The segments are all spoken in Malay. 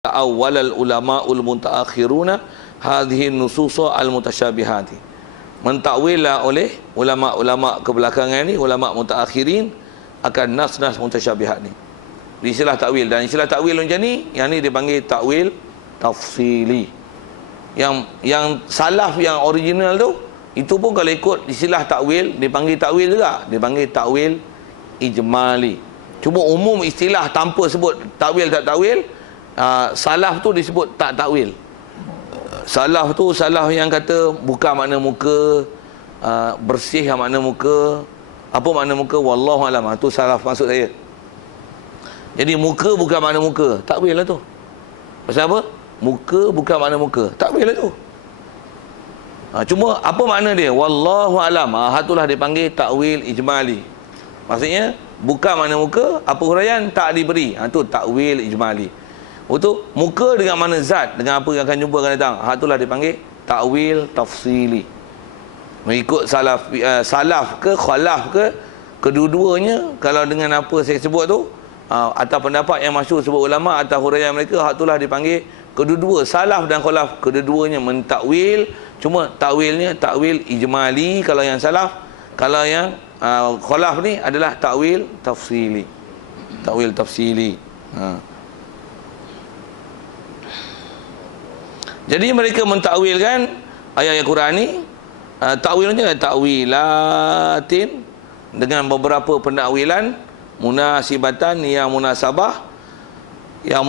awwalal ulama'ul mutaakhiruna hadhihi nususa al-mutasyabihati. Mentakwillah oleh ulama-ulama kebelakangan ni, ulama mutaakhirin, akan nas-nas mutasyabihat ni. Istilah takwil, dan istilah takwil macam ni, yang ni dipanggil takwil tafsili. Yang salaf yang original tu, itu pun kalau ikut istilah takwil dipanggil takwil juga, dipanggil takwil ijmali. Cuma umum istilah tanpa sebut takwil tak takwil, salaf tu disebut tak takwil. Salaf tu salaf yang kata buka makna muka, bersih makna muka. Apa makna muka? Wallahu alam. Tu salaf maksud saya. Jadi muka bukan makna muka, takwil lah tu. Pasal apa? Muka bukan makna muka, takwil lah tu. Cuma apa makna dia? Wallahu alam. Itulah dipanggil takwil ijmali. Maksudnya bukan makna muka, apa huraian tak diberi. Itu takwil ijmali. Untuk muka dengan mana zat, dengan apa yang akan jumpa akan datang. Itulah dipanggil takwil tafsili. Mengikut salaf ke khalaf ke, kedua-duanya kalau dengan apa saya sebut tu, atas pendapat yang masyhur sebut ulama atas huraian mereka, itulah dipanggil kedua-dua, salaf dan khalaf, kedua-duanya mentakwil. Cuma takwilnya takwil ijmali kalau yang salaf, kalau yang khalaf ni adalah takwil tafsili. Takwil tafsili. Jadi mereka mentakwilkan ayat-ayat Quran ni, takwilnya takwilatin, dengan beberapa penakwilan munasibatan yang munasabah. Yang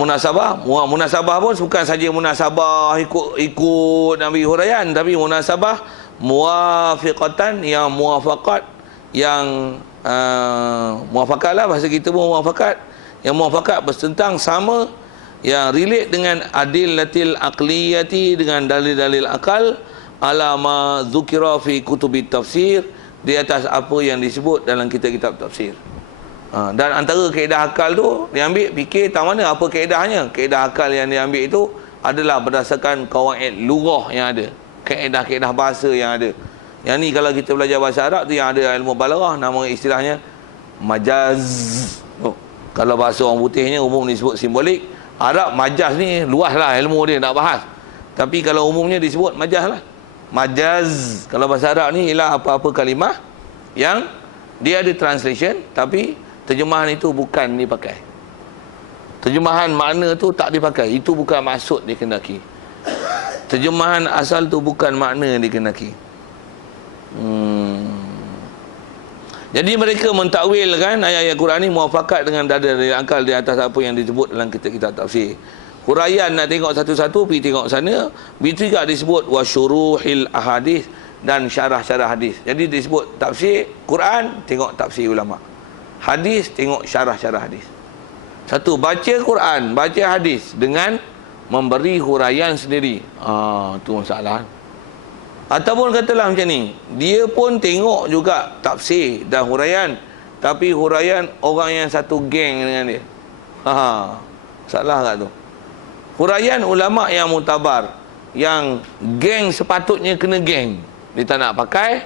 munasabah pun bukan saja munasabah ikut Nabi huraian, tapi munasabah muwafiqatan, yang muwafaqat, yang muwafaqat lah bahasa kita pun muwafaqat, yang muwafaqat bertentang sama, yang relate dengan adillatil aqliyati, dengan dalil-dalil akal, alama dzukira fi kutubi tafsir, di atas apa yang disebut dalam kitab-kitab tafsir. Dan antara kaedah akal tu diambil, fikir tak mana apa kaedahnya. Kaedah akal yang diambil itu adalah berdasarkan kawaid lughah yang ada, kaedah-kaedah bahasa yang ada. Yang ni kalau kita belajar bahasa Arab tu, yang ada ilmu balaghah, nama istilahnya majaz. Kalau bahasa orang putihnya umum disebut simbolik. Arab majaz ni luas lah ilmu dia nak bahas, tapi kalau umumnya disebut majaz lah. Majaz kalau bahasa Arab ni ialah apa-apa kalimah yang dia ada translation, tapi terjemahan itu bukan dipakai. Terjemahan makna tu tak dipakai, itu bukan maksud dikendaki. Terjemahan asal tu bukan makna dikendaki. Jadi mereka mentakwilkan ayat-ayat Quran ni muafakat dengan dalil akal di atas apa yang disebut dalam kitab-kitab tafsir. Huraian nak tengok satu-satu, pergi tengok sana. Begitu juga disebut wasyuruhil ahadith, dan syarah-syarah hadis. Jadi disebut tafsir Quran, tengok tafsir ulama. Hadis, tengok syarah-syarah hadis. Satu, baca Quran, baca hadis dengan memberi huraian sendiri. Tu masalah. Ataupun katalah macam ni, dia pun tengok juga tafsir dan huraian, tapi huraian orang yang satu geng dengan dia. Salah tak tu? Huraian ulama yang mutabar, yang geng sepatutnya kena geng, dia tak nak pakai,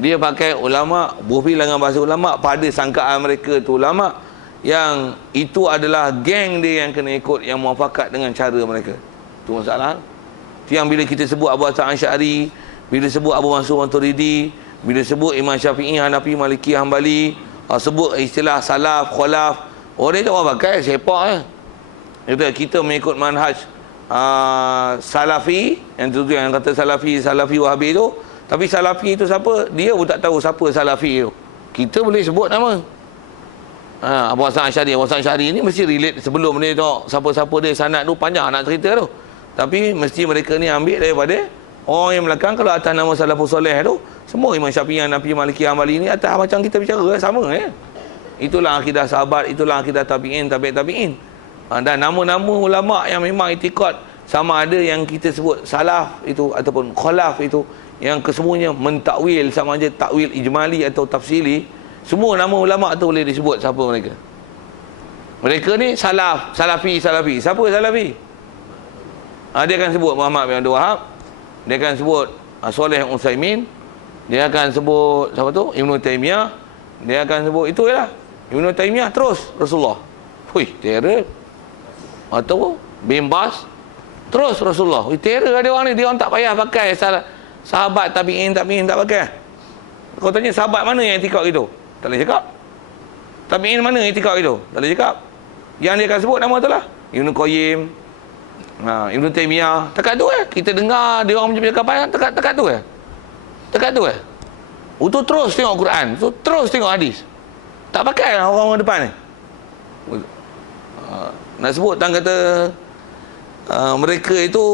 dia pakai ulama, berbilangan bahasa ulama, pada sangkaan mereka tu ulama, yang itu adalah geng dia yang kena ikut, yang muafakat dengan cara mereka. Tu masalah. Yang bila kita sebut Abu Hasan Asy'ari, bila sebut Abu Mansur Maturidi, bila sebut Imam Syafi'i, Hanafi, Maliki, Hanbali, sebut istilah salaf, khalaf, orang tak orang pakai, sepak kita mengikut manhaj salafi, yang tu yang kata salafi wahabi tu. Tapi salafi itu siapa? Dia pun tak tahu siapa salafi tu. Kita boleh sebut nama Abu Hasan Asy'ari. Abu Hasan Asy'ari ni mesti relate sebelum ni tengok siapa-siapa dia, sanad tu panjang nak cerita tu. Tapi mesti mereka ni ambil daripada orang yang belakang. Kalau atas nama salafus soleh tu, semua Imam Syafi'i, Hanafi, Maliki, Hanbali ni atas macam kita bicara sama Itulah akidah sahabat, itulah akidah tabi'in, tabi'in. Dan nama-nama ulama yang memang itikad sama ada yang kita sebut salaf itu ataupun khalaf itu, yang kesemuanya mentakwil, sama aja takwil ijmali atau tafsili, semua nama ulama tu boleh disebut siapa mereka. Mereka ni salaf, salafi. Siapa salafi? Dia akan sebut Muhammad bin Abdul Wahab, dia akan sebut Saleh Utsaimin, dia akan sebut siapa tu? Ibnu Taimiyah, dia akan sebut itu ialah Ibnu Taimiyah, terus Rasulullah. Terror. Atau bin Bas. Terus Rasulullah, terror dia orang ni, dia orang tak payah pakai sahabat tabi'in tak pakai. Kau tanya sahabat mana yang itikad itu? Tak boleh cakap. Tabi'in mana yang itikad itu? Tak boleh cakap. Yang dia akan sebut nama tu lah Ibn Qayyim, Ibn Taymiyah. Tekat tu kita dengar dia orang punya percakapan, tekat tu Tekat tu Untuk terus tengok Quran, terus tengok hadis. Tak pakai orang-orang depan ni. Nak sebut kata mereka itu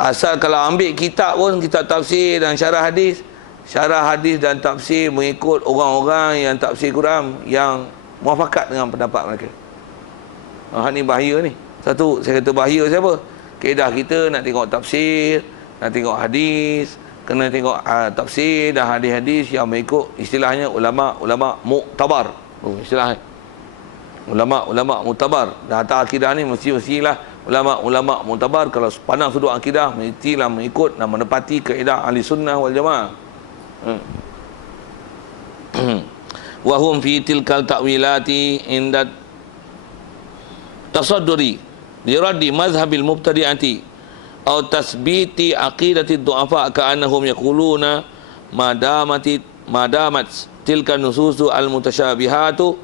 asal kalau ambil kitab pun, kitab tafsir dan syarah hadis dan tafsir mengikut orang-orang yang tafsir Quran yang muafakat dengan pendapat mereka. Ni bahaya ni. Satu, saya kata bahaya siapa? Kaedah kita nak tengok tafsir, nak tengok hadis, kena tengok tafsir dan hadis-hadis yang mengikut istilahnya ulama muktabar. Istilahnya ulama muktabar. Dan atas akidah ni mestilah ulama muktabar. Kalau pandang sudut akidah, mestilah mengikut dan menepati kaedah ahli sunnah wal jamaah. Wa hum fi tilkal ta'wilati inda tasadduri liraddi mazhabil mubtadi'ati aw tasbiti aqidati du'afa ka'annahum yaquluna madamat tilka nususu al-mutasyabihatu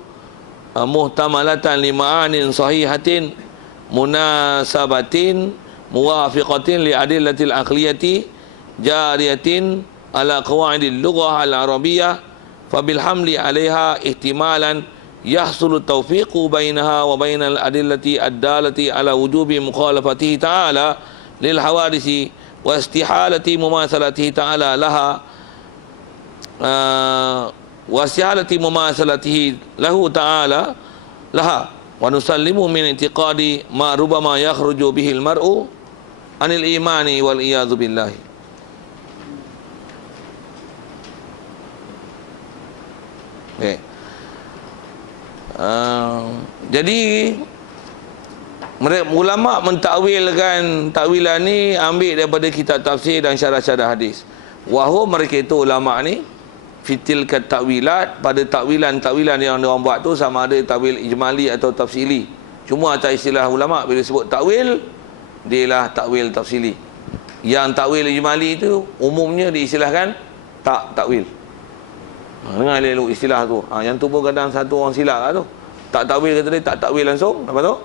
muhtamalatan lima'anin sahihatin munasabatin muwafiqatin li adillatil aqliyati jariyatin ala qawaidil lughah al-arabiyyah fabil hamli 'alaiha ihtimalan yahsulu tawfiqu bainaha wa bainal adillati ad-dalati ala wujubi mukhalafatihi ta'ala lil hawadisi wa istihalati mumasalatihi ta'ala laha wa istihalati mumasalatihi lahu ta'ala laha wa nusallimu min i'tiqadi ma rubama yakhruju bihi al-mar'u anil imani wal iyadzu billahi. Okay. Jadi ulama mentakwilkan takwilan ni ambil daripada kitab tafsir dan syarah-syarah hadis. Wahum mereka itu ulama ni fitil kat takwilat, pada takwilan yang diorang buat tu sama ada takwil ijmali atau tafsili. Cuma atas istilah ulama bila sebut takwil, dia lah takwil tafsili. Yang takwil ijmali itu umumnya diistilahkan takwil. Dengar elok istilah tu. Yang tu pun kadang satu orang silap lah tu. Tak takwil kata dia, tak takwil langsung. Apa tu?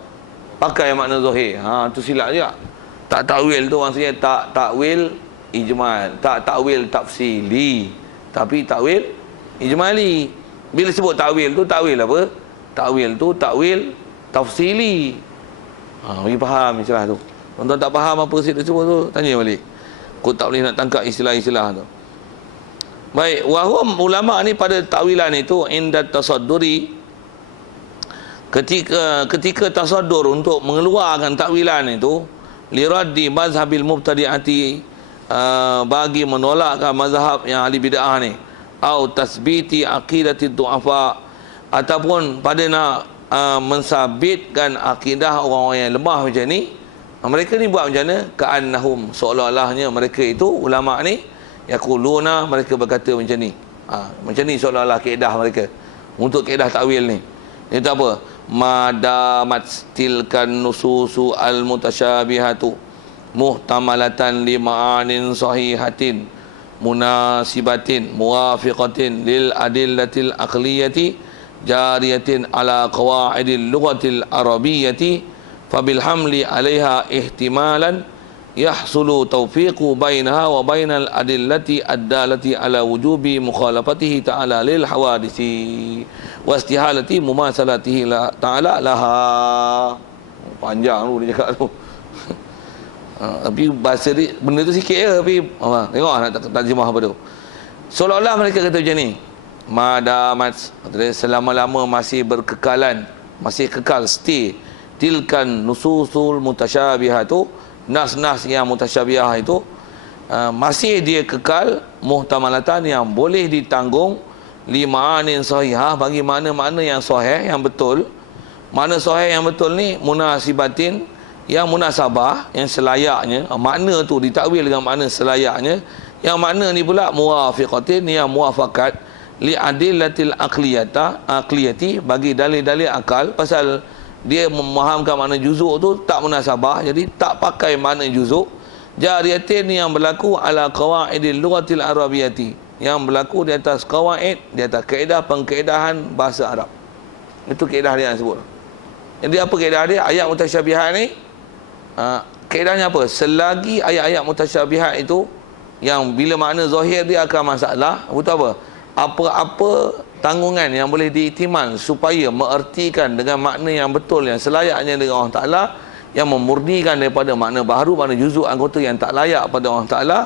Pakai makna zahir. Tu silap juga. Tak takwil tu maksudnya tak takwil ijmal, tak takwil tafsili, tapi takwil ijmali. Bila sebut takwil tu, takwil apa? Takwil tu takwil tafsili. Bagi faham istilah tu. Tuan-tuan tak faham apa dia sebut tu, tanya balik. Kau tak boleh nak tangkap istilah-istilah tu. Baik, wahum ulama ni pada takwilan itu indat tasadduri, ketika tasaddur untuk mengeluarkan takwilan itu liraddi mazhabil mubtadi'ati, bagi menolakkan mazhab yang ahli bid'ah ni, atau tasbiti aqidati du'afa, ataupun pada nak mensabitkan akidah orang-orang yang lemah macam ni. Mereka ni buat macam mana? Ka'annahum, seolah-olahnya mereka itu ulama ni yaquluna, mereka berkata macam ni. Macam ni seolah-olah kaedah mereka untuk kaedah takwil ni. Itu apa? Madamat tilkan nususu al-mutasyabihatu muhtamalatan lima'anin sahihatin munasibatin muwafiqatin lil adillatil aqliyati jariyatin ala qawaidil lughatil arabiyyati fabil hamli 'alaiha ihtimalan yahsulu tawfiqu bainaha wa bainal adillati ad-dalati ala wujubi mukhalafatihi ta'ala lil hawadisi wa istihalati mumasalatihi ta'ala laha. Panjang tu dia cakap tu. Tapi bahasa dia, benda tu sikit je, tapi tengok nak terjemah apa tu. Seolah-olah mereka kata macam ni, madamat, selama-lama masih berkekalan, masih kekal, stay, tilkan nususul mutasyabihatu, nas-nas yang mutasyabihah itu masih dia kekal, muhtamalatan yang boleh ditanggung, lima'anin sahihah, bagi makna-makna yang sahih, yang betul. Makna sahih yang betul ni munasibatin, yang munasabah, yang selayaknya, makna tu ditakwil dengan makna selayaknya, yang makna ni pula muwafiqatin, yang muwafakat li adillatil aqliyati, bagi dalil-dalil akal. Pasal dia memahamkan makna juzuk tu tak munasabah, jadi tak pakai makna juzuk. Jariyatin yang berlaku ala qawaidil lughatil arabiyyati, yang berlaku di atas qawaid, di atas kaedah pengkaedahan bahasa Arab. Itu kaedah dia yang sebut. Jadi apa kaedah dia? Ayat mutasyabihat ni kaedahnya apa? Selagi ayat-ayat mutasyabihat itu yang bila makna zahir dia akan masalah, betul apa? Apa-apa tanggungan yang boleh diiktimal supaya mengertikan dengan makna yang betul, yang selayaknya dengan Allah Ta'ala, yang memurnikan daripada makna baharu, makna juzuk anggota yang tak layak pada Allah Ta'ala,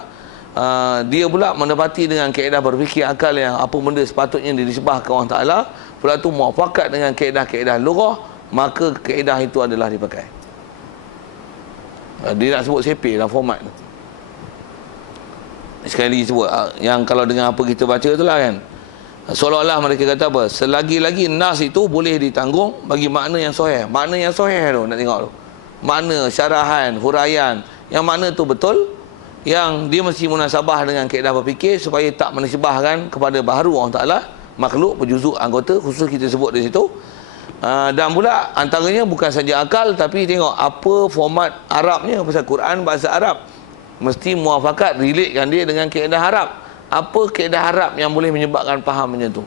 dia pula menepati dengan kaedah berfikir akal yang apa benda sepatutnya disebah ke Allah Ta'ala, pula tu muafakat dengan kaedah-kaedah lughah, maka kaedah itu adalah dipakai. Dia nak sebut sepih dalam format tu. Sekali lagi sebut yang kalau dengan apa kita baca itulah kan, seolah-olah mereka kata apa, selagi-lagi nas itu boleh ditanggung bagi makna yang sahih. Makna yang sahih tu nak tengok tu, makna syarahan, huraian yang makna tu betul, yang dia mesti munasabah dengan kaedah berfikir supaya tak menisbahkan kepada baharu Allah Ta'ala, makhluk berjuzuk anggota khusus kita sebut di situ. Dan pula antaranya bukan saja akal, tapi tengok apa format Arabnya, pasal Quran bahasa Arab, mesti muafakat, relatekan dia dengan kaedah Arab. Apa kaedah Arab yang boleh menyebabkan faham macam tu?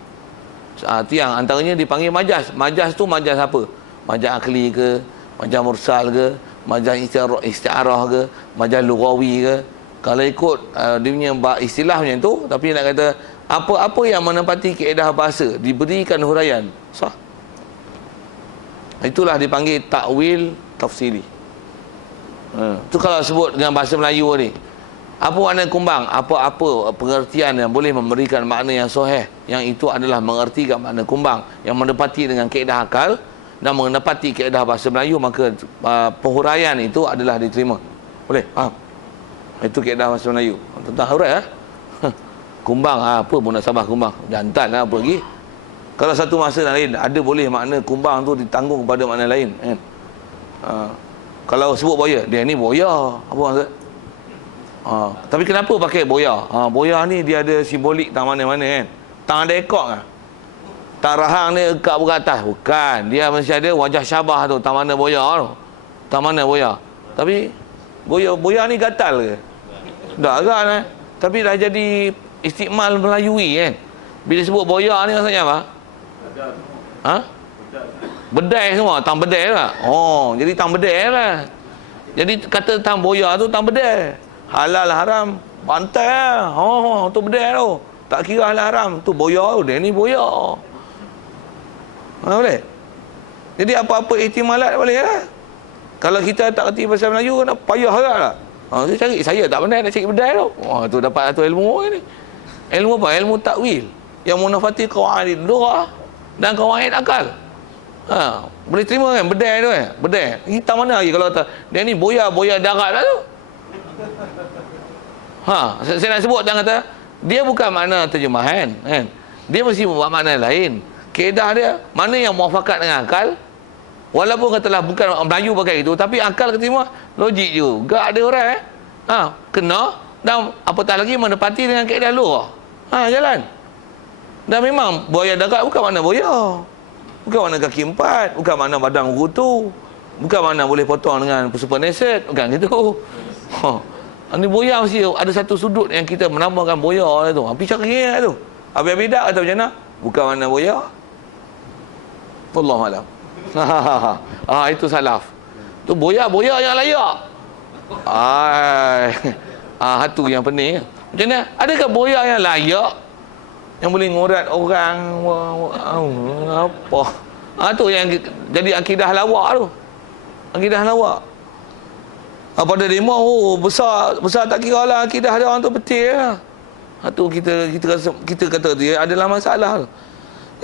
Itu yang antaranya dipanggil majaz. Majaz tu majaz apa? Majaz akli ke, majaz mursal ke, majaz isti'arah ke, majaz lughawi ke. Kalau ikut dia punya istilah macam tu, tapi nak kata apa-apa yang menempati kaedah bahasa diberikan huraian, sah. Itulah dipanggil takwil tafsiri. Itu kalau sebut dengan bahasa Melayu ni. Apa makna kumbang? Apa-apa pengertian yang boleh memberikan makna yang sahih, yang itu adalah mengertikan makna kumbang, yang menepati dengan kaedah akal dan menepati kaedah bahasa Melayu, maka penghuraian itu adalah diterima. Boleh? Faham? Itu kaedah bahasa Melayu. Tentang hurai kumbang, apa munasabah kumbang? Jantan apa lagi? Kalau satu masa lain ada boleh makna kumbang tu ditanggung kepada makna lain kan? Kalau sebut boya, dia ni boya, apa maksud? Tapi kenapa pakai boya? Boya ni dia ada simbolik tang mana-mana kan? Tang ada ekor kan? Tang rahang dia ekak buka atas. Bukan, dia mesti ada wajah syabah tu. Tang mana boya tu? Tang mana boya? Tapi boya ni gatal ke? Dah agak kan? Tapi dah jadi istikmal Melayui kan? Bila sebut boya ni maksudnya apa? Bedai semua, tang bedai lah. Jadi tang bedai lah. Jadi kata tang boya tu tang bedai. Halal haram pantai lah. Tu bedai tu. Tak kira halal haram, tu boya tu, dia ni boya. Boleh? Jadi apa-apa ihtimalat boleh lah. Kalau kita tak kerti bahasa Melayu, nak payah lah. Saya tak pandai nak cari bedai tu. Tu dapat satu ilmu ni. Ilmu apa? Ilmu takwil yang munafati qawaid lughah dan qawaid akal. Boleh terima kan bedai tu kan? Bedai. Hitam mana lagi kalau dia ni boya darat lah tu. Saya nak sebut, jangan kata dia bukan makna terjemahan kan. Dia mesti buat makna lain. Kaedah dia mana yang muafakat dengan akal. Walaupun katalah bukan Melayu pakai itu, tapi akal keterima, logik juga ada orang kena, dan apatah lagi menepati dengan kaedah lughah. Jalan. Dan memang boya darat bukan makna boya, bukan makna kaki empat, bukan makna badan urutu, bukan makna boleh potong dengan super neset, bukan gitu. Ini boya mesti ada satu sudut yang kita menamakan boya tu. Tapi cari tu. Habis beda atau macam mana? Bukan makna boya. Wallahualam. Itu salaf. Tu boya yang layak. Hatu yang pening. Macam mana? Adakah boya yang layak yang boleh ngurat orang apa? Tu yang jadi akidah lawak tu. Akidah lawak. Pada demo besar tak kira lah akidah dia orang tu betul lah. Tu kita kata dia adalah masalah.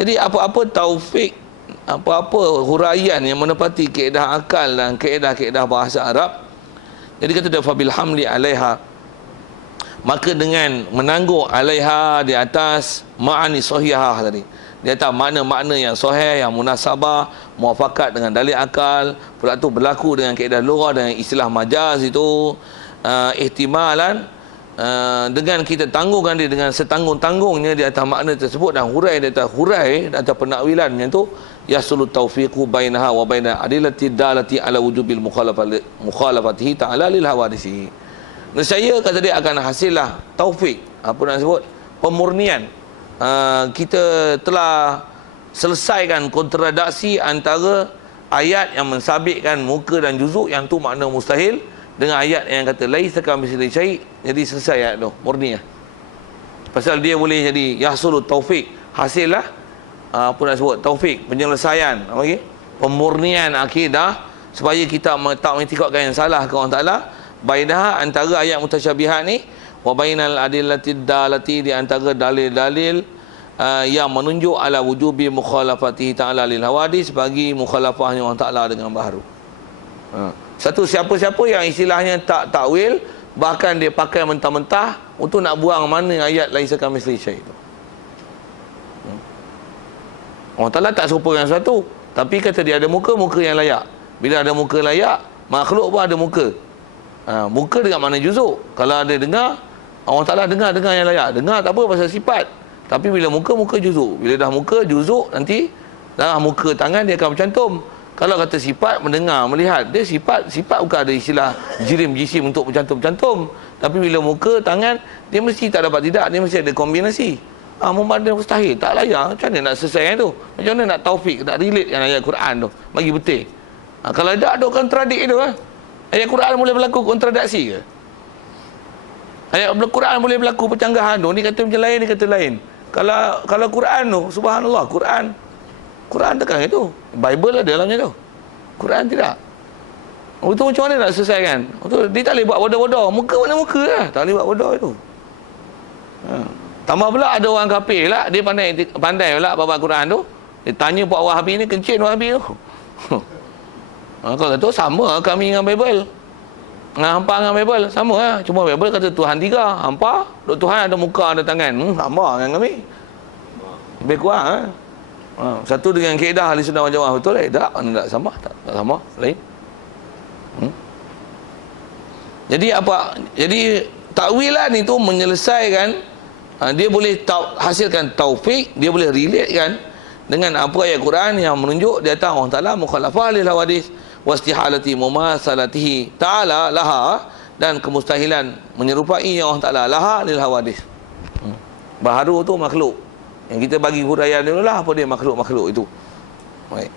Jadi apa-apa taufik, apa-apa huraian yang menepati kaedah akal dan kaedah-kaedah bahasa Arab. Jadi kata dia fabil hamli alaiha, maka dengan menangguh alaiha di atas ma'ani sahihah tadi, di atas makna-makna yang sahih, yang munasabah, muafakat dengan dalil akal, pula tu berlaku dengan kaedah lughah dan istilah majaz itu, ihtimalan dengan kita tangguhkan dia dengan setanggung-tanggungnya di atas makna tersebut dan hurai di atas penakwilan macam tu, yahsulu tawfiqu bainaha wa baina adillati dalati ala wujubil mukhalafatihi ta'ala lil hawadisi. Nescaya kata dia akan hasillah taufik, apa nak sebut, pemurnian. Kita telah selesaikan kontradiksi antara ayat yang mensabitkan muka dan juzuk yang tu makna mustahil dengan ayat yang kata laisa kamitslihi syai'. Jadi selesai ayat tu, murni lah. Pasal dia boleh jadi yahsulu taufik, hasillah apa nak sebut, taufik, penyelesaian, okey, pemurnian akidah supaya kita tak mengikutkan yang salah ke orang Taala. Bainaha, antara ayat mutasyabihat ni, wa bainal adillati dalati, di antara dalil-dalil yang menunjuk ala wujubi mukhalafatihi ta'ala lil hawadis, bagi mukhalafahnya orang Taala dengan baharu. Satu, siapa-siapa yang istilahnya tak takwil, bahkan dia pakai mentah-mentah untuk nak buang mana ayat laisa kamitslihi syai' itu. Allah Ta'ala tak serupa dengan sesuatu, tapi kata dia ada muka, muka yang layak. Bila ada muka layak, makhluk pun ada muka. Muka dengan makna juzuk. Kalau ada dengar, Allah Ta'ala dengar yang layak. Dengar tak apa pasal sifat, tapi bila muka, muka juzuk. Bila dah muka juzuk, nanti dah muka tangan dia akan bercantum. Kalau kata sifat, mendengar, melihat, dia sifat bukan ada istilah jisim untuk bercantum-cantum. Tapi bila muka, tangan, dia mesti tak dapat tidak, dia mesti ada kombinasi. Memandang mustahil, tak layak. Macam mana nak selesaikan tu? Macam mana nak taufik, nak relate dengan ayat Quran tu, bagi betul. Kalau ada kontradik itu, ayat Quran boleh berlaku kontradiksi ke? Ayat Quran boleh berlaku percanggahan tu, ni kata macam lain, ni kata lain. Kalau Quran tu, subhanallah, Quran tekan itu. Bible ada dalamnya tu, Quran tidak. Itu macam mana nak selesaikan? Dia tak boleh buat bodoh-bodoh. Muka mana muka lah, tak boleh buat bodoh itu. Tambah pula ada orang kafir lah, dia pandai pula baca Quran tu. Dia tanya Pak Wahabi ni, kencing Wahabi tu. Kalau tu sama kami dengan Bible, hampa dengan Bible sama lah. Cuma Bible kata Tuhan tiga, hampa Tuhan ada muka, ada tangan. Sama dengan kami, lebih kurang satu dengan kaedah ahli sunnah wal jamaah, betul tak? Tak sama, tak sama, lain. Jadi apa? Jadi takwilan itu menyelesaikan, dia boleh hasilkan taufik, dia boleh relatekan dengan apa ayat Quran yang menunjuk di atas Allah Ta'ala mukhalafah lil hawadis wastihalati mumasalatihi ta'ala laha, dan kemustahilan menyerupai Allah Ta'ala laha lil hawadis. Baharu tu makhluk. Yang kita bagi huraian dulu lah, apa dia makhluk-makhluk itu. Baik.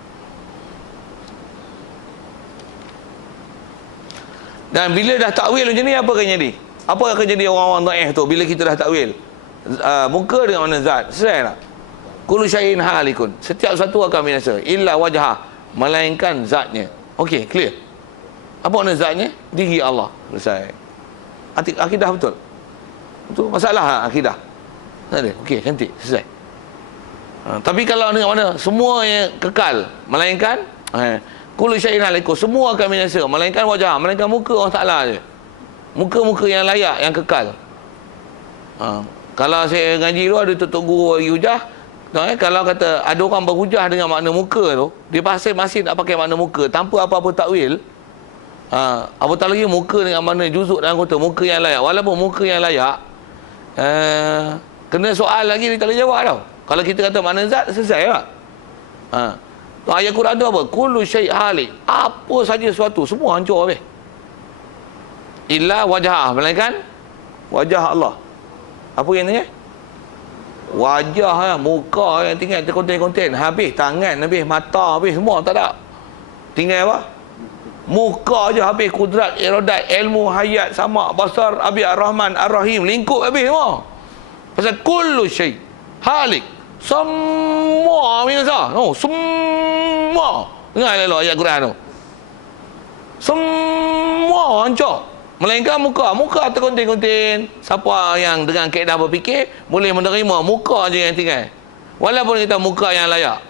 Dan bila dah takwil macam ni, apa akan jadi? Apa akan jadi orang-orang dhaif tu bila kita dah takwil? Muka dengan mana zat, selesai tak? Kullu syai'in halikun, setiap satu akan binasa illa wajhah, melainkan zatnya. Okey, clear. Apa makna zatnya? Diri Allah, selesai. Akidah betul. Itu masalah akidah. Tak ada. Okey, cantik, selesai. Tapi kalau dengan mana semua yang kekal, melainkan kullu syai'in halikun, semua akan binasa melainkan wajah, melainkan muka Allah Ta'ala je. Muka-muka yang layak, yang kekal. Kalau saya ngaji tu, ada tutup guru bagi hujah. Kalau kata ada orang berhujah dengan makna muka tu, dia masih nak pakai makna muka tanpa apa-apa takwil. Apatah lagi muka dengan makna juzuk dan anggota, muka yang layak. Walaupun muka yang layak, kena soal lagi, dia tak boleh jawab tau. Kalau kita kata makna zat, selesai tak? Ayat Quran tu apa? Kullu syai' halik, apa saja sesuatu, semua hancur habis. Illa wajah, melainkan wajah Allah. Apa yang ni? Wajah, muka yang tinggal terkonten-konten, habis tangan, habis mata, habis semua tak ada. Tinggal apa? Muka je habis, kudrat, iradat, ilmu, hayat, sama, basar, abi ar-Rahman, ar-Rahim, lingkup habis semua. Pasal kullu syai' halik, semua binasa. Semua. Dengar elok ayat Quran tu. Semua hancur. Melainkan muka terkonten-konten. Siapa yang dengan kaedah berfikir boleh menerima muka je yang tinggal, walaupun kita muka yang layak.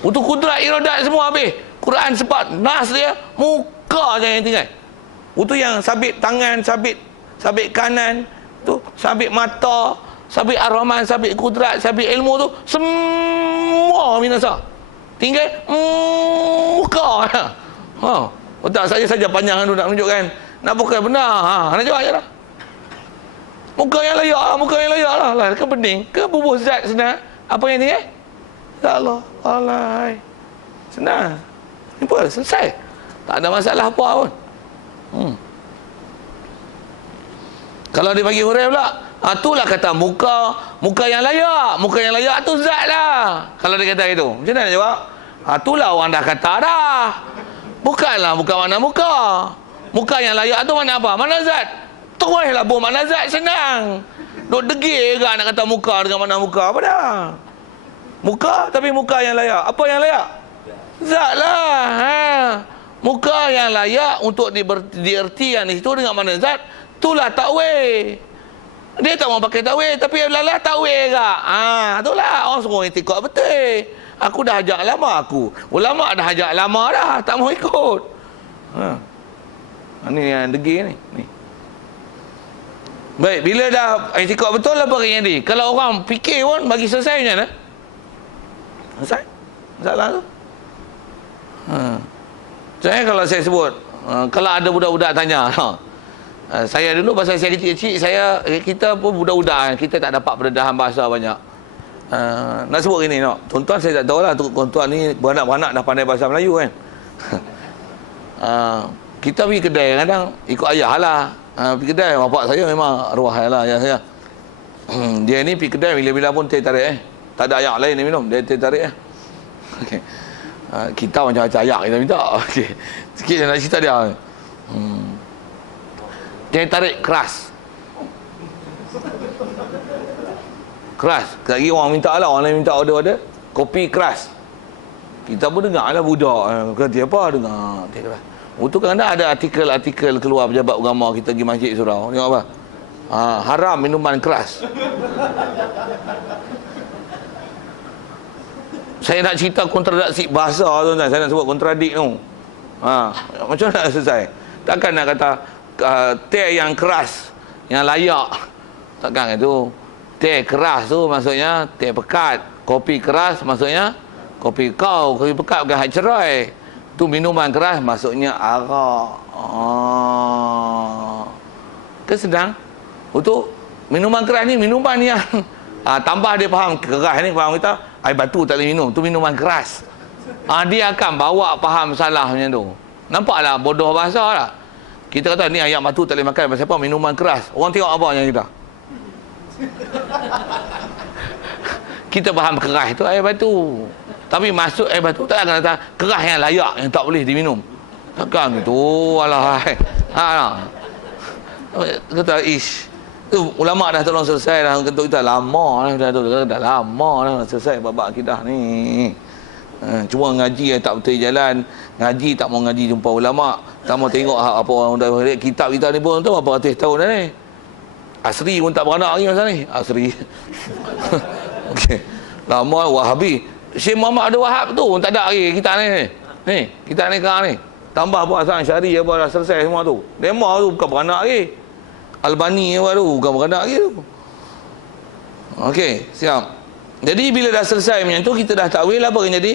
Untuk kudrat, iradat semua habis. Quran sebab nas dia, muka je yang tinggal. Untuk yang sabit tangan, sabit kanan tu, sabit mata, sabit ar-Rahman, sabit kudrat, sabit ilmu tu, semua binasa. Tinggal muka. Tak saja panjang tu nak tunjukkan. Nak bukan benar. Nak jawab je lah. Muka yang layak lah. Kan pening. Ke bubuh zat sebenarnya? Apa yang tinggal? Ya Allah, Allah. Senang. Ni pun selesai. Tak ada masalah apa pun. Kalau dia bagi hurai pula, itulah kata muka yang layak. Muka yang layak tu zat lah. Kalau dia kata itu, macam mana nak jawab? Itulah orang dah kata dah. Bukan mana muka. Muka yang layak tu mana apa? Mana zat? Teruslah buat mana zat, senang. Duk degil ke nak kata muka dengan mana muka? Apa dah? Muka, tapi muka yang layak. Apa yang layak? Zat lah. Muka yang layak untuk diertikan di situ dengan mana zat, itulah takwil. Dia tak mau pakai takwil, tapi lalah takwil ke? Itulah orang suruh itikad betul. Aku dah ajak lama aku. Ulama dah ajak lama dah, tak mau ikut. Ni yang degil ni. Baik, bila dah itikad betul apa yang jadi? Kalau orang fikir pun bagi selesai macam mana? Selesai? Masalah tu? Saya kalau saya sebut, kalau ada budak-budak tanya, saya dulu pasal saya kecil-kecil, kita pun budak-budak, kita tak dapat pendedahan bahasa banyak. Nak sebut gini, tuan-tuan saya tak tahulah, tuan-tuan ni beranak-beranak dah pandai bahasa Melayu kan. Kita pergi kedai kadang ikut ayah lah. Pergi kedai, bapak saya memang arwah lah ayah saya. Dia ni pergi kedai bila-bila pun teh tarik tak ada ayak lain dia minum, dia teh tarik Okay. Kita macam-macam ayak kita minta. Okey. Sikit saya nak cerita dia. Teh tarik keras. Keras. Lagi orang minta lah, orang lain minta order kopi keras. Kita pun dengar lah budak. Kata apa dengar teh keras. Itu kadang ada artikel keluar pejabat agama kita pergi masjid surau. Tengok apa? Haram minuman keras. Saya nak cerita kontradiksi bahasa tu, saya nak sebut kontradik tu. Macam mana nak selesai? Takkan nak kata teh yang keras, yang layak. Takkan itu. Teh keras tu maksudnya teh pekat. Kopi keras maksudnya kopi kau. Kopi pekat bukan hak cerai. Tu minuman keras maksudnya arak. Kan senang. Untuk minuman keras ni minuman yang tambah dia faham keras ni, faham kita air batu tak boleh minum, tu minuman keras. Dia akan bawa faham salah macam tu. Nampaklah bodoh bahasa lah. Kita kata ni ayam batu tak boleh makan pasal apa? Minuman keras. Orang tengok apa yang kita? Kita faham keras itu air batu. Tapi masuk air batu tak akan kata keras yang layak yang tak boleh diminum. Takkan gitu. Alahai. Kata ish. Tu ulama dah tolong selesai dah untuk kita lama dah lama dah selesai bab akidah ni. Cuma ngaji yang tak betul jalan, ngaji tak mau ngaji jumpa ulama, tak mau tengok apa orang dah kitab kita ni pun tu berapa ratus tahun dah ni. Asri pun tak beranak lagi masa ni. Asri. Okey. Lama Wahabi. Syekh Muhammad ada Wahab tu pun tak ada lagi kita ni. Ni, kita ni sekarang ni. Tambah puasa syari apa dah selesai semua tu. Demo tu bukan beranak lagi. Albani apa tu bukan beranak lagi tu. Okey, siap. Jadi bila dah selesai macam tu, kita dah takwil apa yang jadi?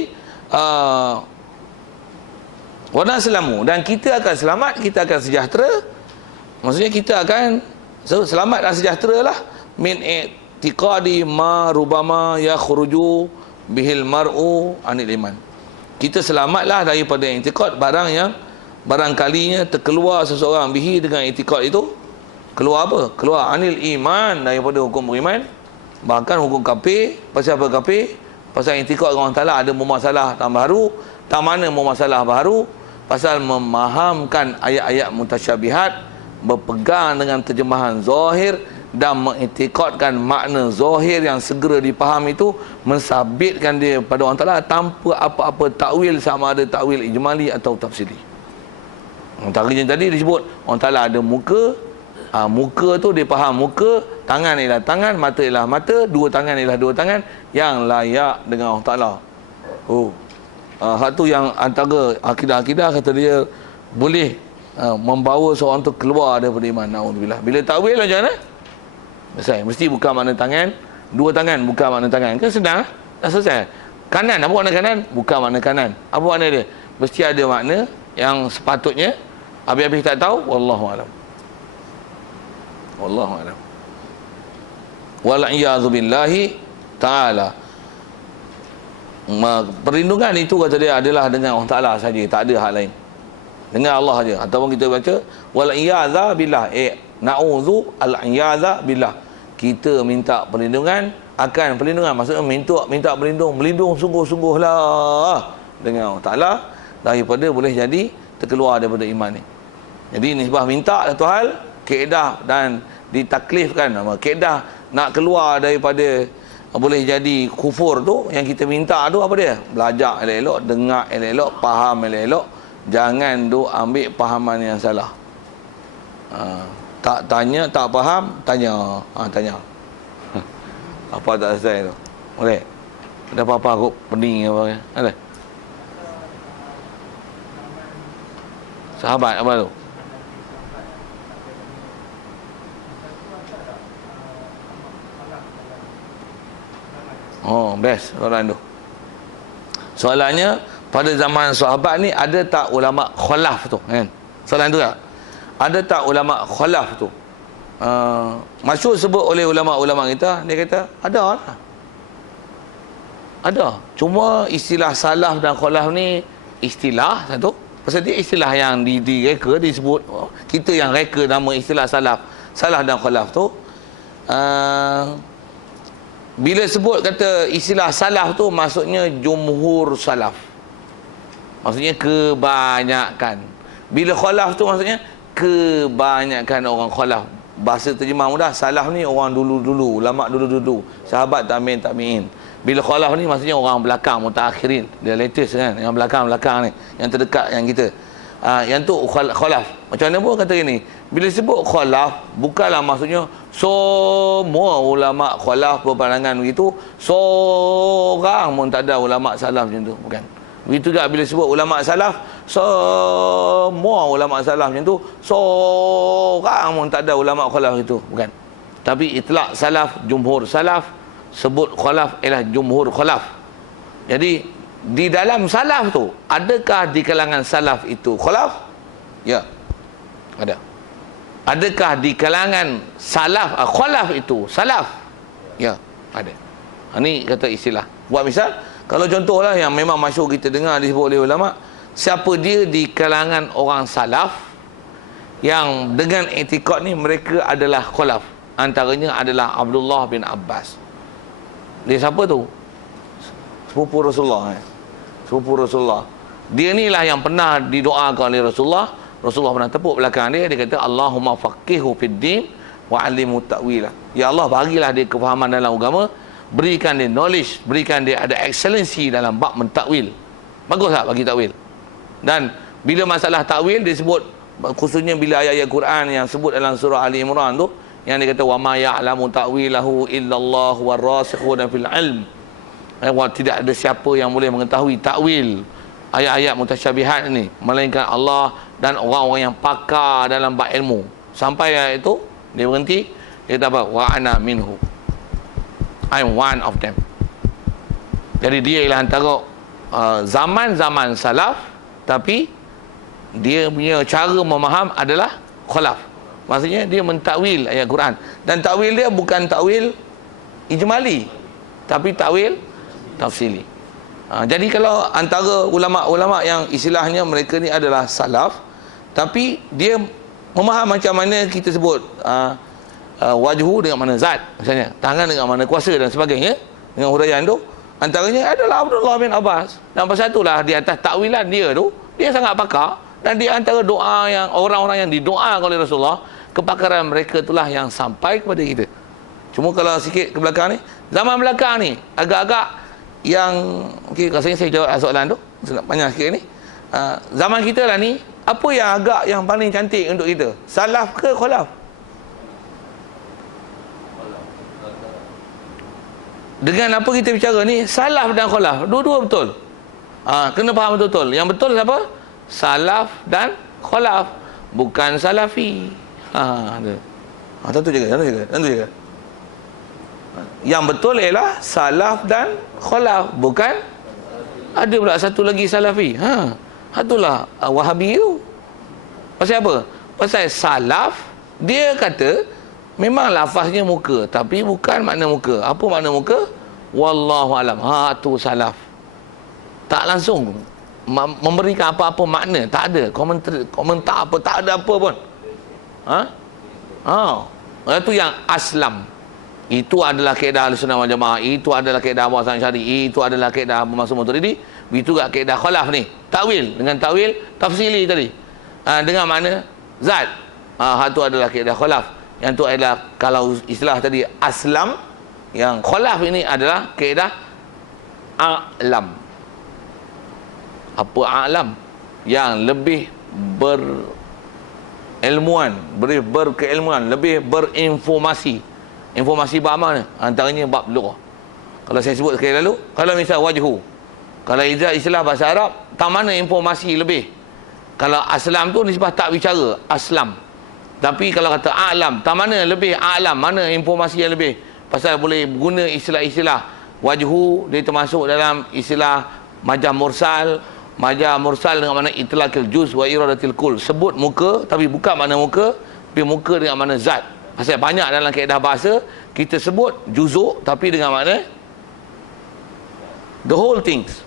Warna selamu. Dan kita akan selamat, kita akan sejahtera. Maksudnya kita akan selamat dan sejahtera lah. Min i'tiqadi ma rubama yakhruju bihil mar'u anil iman. Kita selamatlah daripada i'tiqad barang yang barangkalinya terkeluar seseorang bihi dengan i'tiqad itu. Keluar apa? Keluar anil iman, daripada hukum beriman. Bahkan hukum kafir. Pasal apa kafir? Pasal i'tiqad dengan Allah Ta'ala ada bermasalah tak baru. Tak mana bermasalah baru? Pasal memahamkan ayat-ayat mutasyabihat, berpegang dengan terjemahan zahir dan mengiktikadkan makna zahir yang segera dipahami itu, mensabitkan dia pada Allah Ta'ala tanpa apa-apa takwil, sama ada takwil ijmali atau tafsiri. Antaranya tadi disebut Allah Ta'ala ada muka. Muka tu dia faham muka, tangan ialah tangan, mata ialah mata, dua tangan ialah dua tangan yang layak dengan Allah Ta'ala. Hak tu yang antara akidah-akidah kata dia boleh membawa seorang tu keluar daripada iman. Naudzubillah. Bila takwil macam mana? Selesai. Mesti buka makna tangan, dua tangan buka makna tangan. Kan senang, dah selesai. Kanan, apa makna kanan? Buka makna kanan. Apa makna dia? Mesti ada makna yang sepatutnya. Habis-habis tak tahu, wallahu a'lam. Wallahu a'lam. Wal a'yadzu billahi ta'ala. Perlindungan itu kata dia adalah dengan Allah Ta'ala saja, tak ada hal lain. Dengan Allah saja. Ataupun kita baca wal iyadza billah, na'udzu al iyadza billah. Kita minta perlindungan akan perlindungan, maksudnya minta melindung sungguh-sungguhlah dengan Allah Ta'ala daripada boleh jadi terkeluar daripada iman ni. Jadi nisbah minta satu hal, kaedah dan ditaklifkan, kaedah nak keluar daripada boleh jadi kufur tu, yang kita minta tu apa dia? Belajar elok-elok, dengar elok-elok, faham elok-elok, jangan tu ambil fahaman yang salah. Tak tanya, tak faham, tanya. Tanya. Apa tak selesai tu? Boleh? Ada apa-apa kot pening apa? Ada? Sahabat apa tu? Oh, best soalan tu. Soalannya, pada zaman sahabat ni ada tak ulama khalaf tu, kan? Soalan tu tak? Ada tak ulama khalaf tu? Masyhur sebut oleh ulama-ulama kita, dia kata ada lah. Ada. Cuma istilah salaf dan khalaf ni istilah satu. Pasal dia istilah yang direka, disebut. Kita yang reka nama istilah salaf dan khalaf tu. Bila sebut kata istilah salaf tu, maksudnya jumhur salaf. Maksudnya kebanyakan. Bila khalaf tu maksudnya kebanyakan orang khalaf. Bahasa terjemah mudah, salaf ni orang dulu-dulu, ulama dulu-dulu, sahabat tabi'in. Bila khalaf ni maksudnya orang belakang, mutaakhirin. Dia latest kan, yang belakang-belakang ni, yang terdekat yang kita. Yang tu khalaf. Macam mana pun kata gini, bila sebut khalaf, bukanlah maksudnya semua ulama khalaf berpandangan begitu, seorang pun tak ada ulama salaf macam tu, bukan. Begitu juga bila sebut ulama salaf, semua ulama salaf macam tu, seorang pun tak ada ulama khalaf itu, bukan. Tapi itlaq salaf, jumhur salaf, sebut khalaf ialah jumhur khalaf. Jadi di dalam salaf tu, adakah di kalangan salaf itu khalaf? Ya, ada. Adakah di kalangan salaf khalaf itu salaf? Ya, ada. Ini kata istilah. Buat misal, kalau contohlah yang memang masyhur kita dengar disebut oleh ulama, siapa dia di kalangan orang salaf yang dengan etikad ni mereka adalah khalaf. Antaranya adalah Abdullah bin Abbas. Dia siapa tu? Sepupu Rasulullah. Sepupu Rasulullah. Dia ni lah yang pernah didoakan oleh Rasulullah. Rasulullah pernah tepuk belakang dia, dia kata Allahumma faqihhu fid din wa 'allimhu ta'wila. Ya Allah, bagilah dia kefahaman dalam agama, berikan dia knowledge, berikan dia ada excellency dalam bab mentakwil. Bagus tak bagi takwil? Dan bila masalah takwil disebut, khususnya bila ayat-ayat Quran yang sebut dalam surah Ali Imran tu, yang dia kata wa ma ya'lamu ta'wilahu illallah warasikhuna fil ilm. Tidak ada siapa yang boleh mengetahui takwil ayat-ayat mutasyabihat ini melainkan Allah dan orang-orang yang pakar dalam bab ilmu. Sampai ayat itu dia berhenti, dia kata apa? Wa ana minhu, I'm one of them. Jadi dia ialah antara zaman-zaman salaf, tapi dia punya cara memaham adalah khalaf. Maksudnya dia mentakwil ayat Quran, dan takwil dia bukan takwil ijmali, tapi takwil tafsili. Jadi kalau antara ulama-ulama yang istilahnya mereka ni adalah salaf, tapi dia memaham macam mana kita sebut wajhu dengan mana zat, misalnya tangan dengan mana kuasa dan sebagainya, dengan huraian tu, antaranya adalah Abdullah bin Abbas. Dan pasal itulah di atas takwilan dia tu, dia sangat pakar. Dan di antara doa yang orang-orang yang didoakan oleh Rasulullah, kepakaran mereka itulah yang sampai kepada kita. Cuma kalau sikit ke belakang ni, zaman belakang ni agak-agak yang rasanya saya jawab soalan tu panjang sikit ni. Zaman kita lah ni, apa yang agak yang paling cantik untuk kita? Salaf ke khalaf? Dengan apa kita bicara ni, salaf dan khalaf, dua-dua betul. Kena faham betul-betul. Yang betul siapa? Salaf dan khalaf, bukan salafi. Tentu juga. Yang betul ialah salaf dan khalaf, bukan ada pula satu lagi salafi. Itulah Wahabi tu. Pasal apa? Pasal salaf, dia kata memang lafaznya muka, tapi bukan makna muka. Apa makna muka? Wallahu alam. Tu salaf. Tak langsung memberikan apa-apa makna, tak ada komentar apa, tak ada apa pun. Itu yang aslam. Itu adalah kaedah Ahlussunnah wal Jamaah, itu adalah kaedah Abu Hasan Asy'ari, itu adalah kaedah Abu Mansur Maturidi. Begitu juga kaedah khalaf ni, takwil, dengan takwil tafsili tadi, dengan makna zat. Itu adalah kaedah khalaf. Yang tu adalah, kalau istilah tadi aslam, yang khalaf ini adalah kaedah a'lam. Apa a'lam? Yang lebih berilmuan, berkeilmuan, lebih berinformasi. Informasi bab mana? Antaranya bab lughah. Kalau saya sebut sekali lalu, kalau misal wajhu, kalau istilah bahasa Arab, tak mana informasi lebih. Kalau aslam tu nisbah tak bicara, aslam. Tapi kalau kata a'lam, tak mana lebih a'lam, mana informasi yang lebih. Pasal boleh guna istilah-istilah. Wajhu, dia termasuk dalam istilah majaz mursal. Majaz mursal dengan makna itlaqil juz wa iradatil kull. Sebut muka, tapi bukan makna muka, tapi muka dengan makna zat. Pasal banyak dalam kaedah bahasa, kita sebut juzuk, tapi dengan makna the whole things.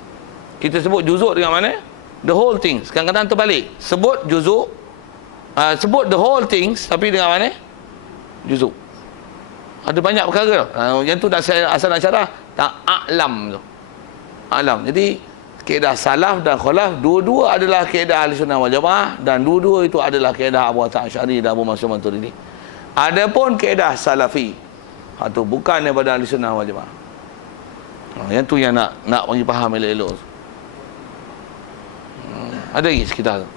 Kita sebut juzuk dengan mana? The whole things. Kadang-kadang terbalik. Sebut juzuk, sebut the whole things, tapi dengan mana? Juzuk. Ada banyak perkara. Yang tu saya asal nak syarah, tak a'lam tu. A'lam. Jadi kaedah salaf dan khalaf, dua-dua adalah kaedah Ahlussunnah wal Jamaah, dan dua-dua itu adalah kaedah Abu Hasan Asy'ari dan Abu Mansur Maturidi. Adapun kaedah salafi, itu bukan daripada Ahlussunnah wal Jamaah. Yang tu yang nak bagi faham elok-elok. Ada lagi sekitar tu.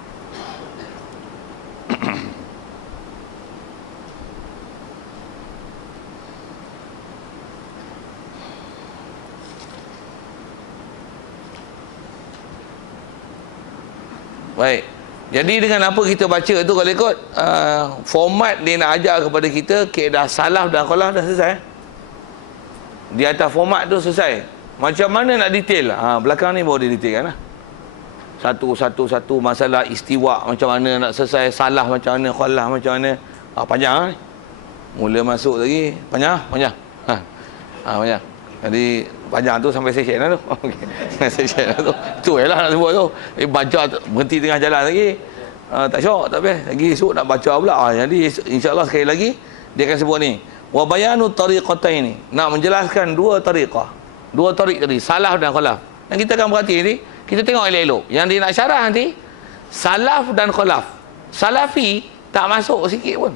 Baik. Jadi dengan apa kita baca tu, kalau ikut format dia nak ajar kepada kita, kaedah salaf dan khalaf dah selesai. Di atas format tu selesai. Macam mana nak detail? Belakang ni baru dia detailkan lah. Satu masalah istiwa macam mana nak selesai, salaf macam mana, khalaf macam mana. Panjang ni. Mula masuk lagi panjang. Panjang. Jadi panjang tu sampai session lah tu. Okey. Session lah tu. Tu lah nak sebut tu. Baca berhenti tengah jalan lagi. Tak syok, tak best. Lagi esok nak baca pula. Jadi insya-Allah sekali lagi dia akan sebut ni. Wa bayanu tariqataini. Nak menjelaskan dua tariqah. Dua tariq tadi, salaf dan khalaf. Dan kita akan berhati ni, kita tengok elok-elok. Yang dia nak syarah nanti, salaf dan khalaf. Salafi tak masuk sikit pun.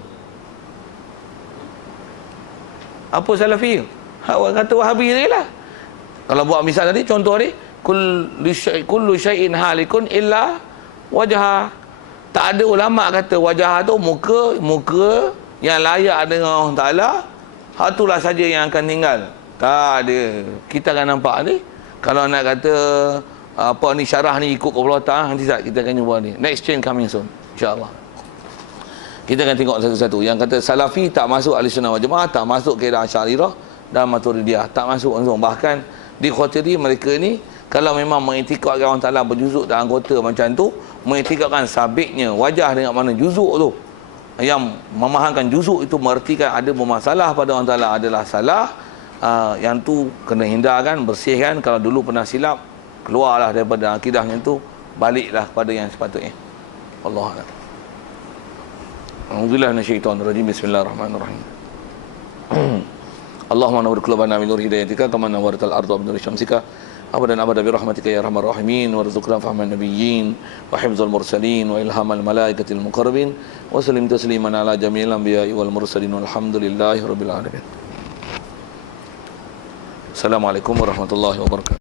Apa salafi? Orang kata Wahabi je lah. Kalau buat misal tadi, contoh ni, kullu syai'in halikun illa wajah. Tak ada ulama kata wajah tu muka yang layak dengan Allah Ta'ala, itulah saja yang akan tinggal. Tak ada. Kita akan nampak ni, kalau nak kata apa ni syarah ni ikut Allah Ta'ala, nanti kita akan jumpa ni. Next chain coming soon, insyaAllah. Kita akan tengok satu-satu. Yang kata salafi tak masuk Ahlussunnah wal Jamaah, tak masuk kaedah Asy'ariyah dan Maturidiyah, tak masuk langsung. Bahkan di khotiri mereka ni, kalau memang mengiktikadkan Allah Ta'ala berjuzuk dan anggota macam tu, mengiktikadkan sabitnya wajah dengan mana juzuk tu, yang memahamkan juzuk itu mengertikan ada bermasalah pada Allah Ta'ala adalah salah. Yang tu kena hindarkan, bersihkan. Kalau dulu pernah silap, keluarlah daripada akidahnya tu, baliklah pada yang sepatutnya. Allah a'lam. A'udzubillahi minasyaitonirrajim. Bismillahirrahmanirrahim. Allahumma nawwir qulubana min nur hidayatika kama nawwartal arda bi nur syamsika abadan abada bi rahmatika ya arhamar rahimin warzuqna fahman nabiyyin wa hifdzal mursalin wa ilhamal malaikatil muqarrabin wa sallim tasliman ala jami'il anbiya'i wal mursalin walhamdulillahi rabbil alamin. Assalamualaikum warahmatullahi wabarakatuh.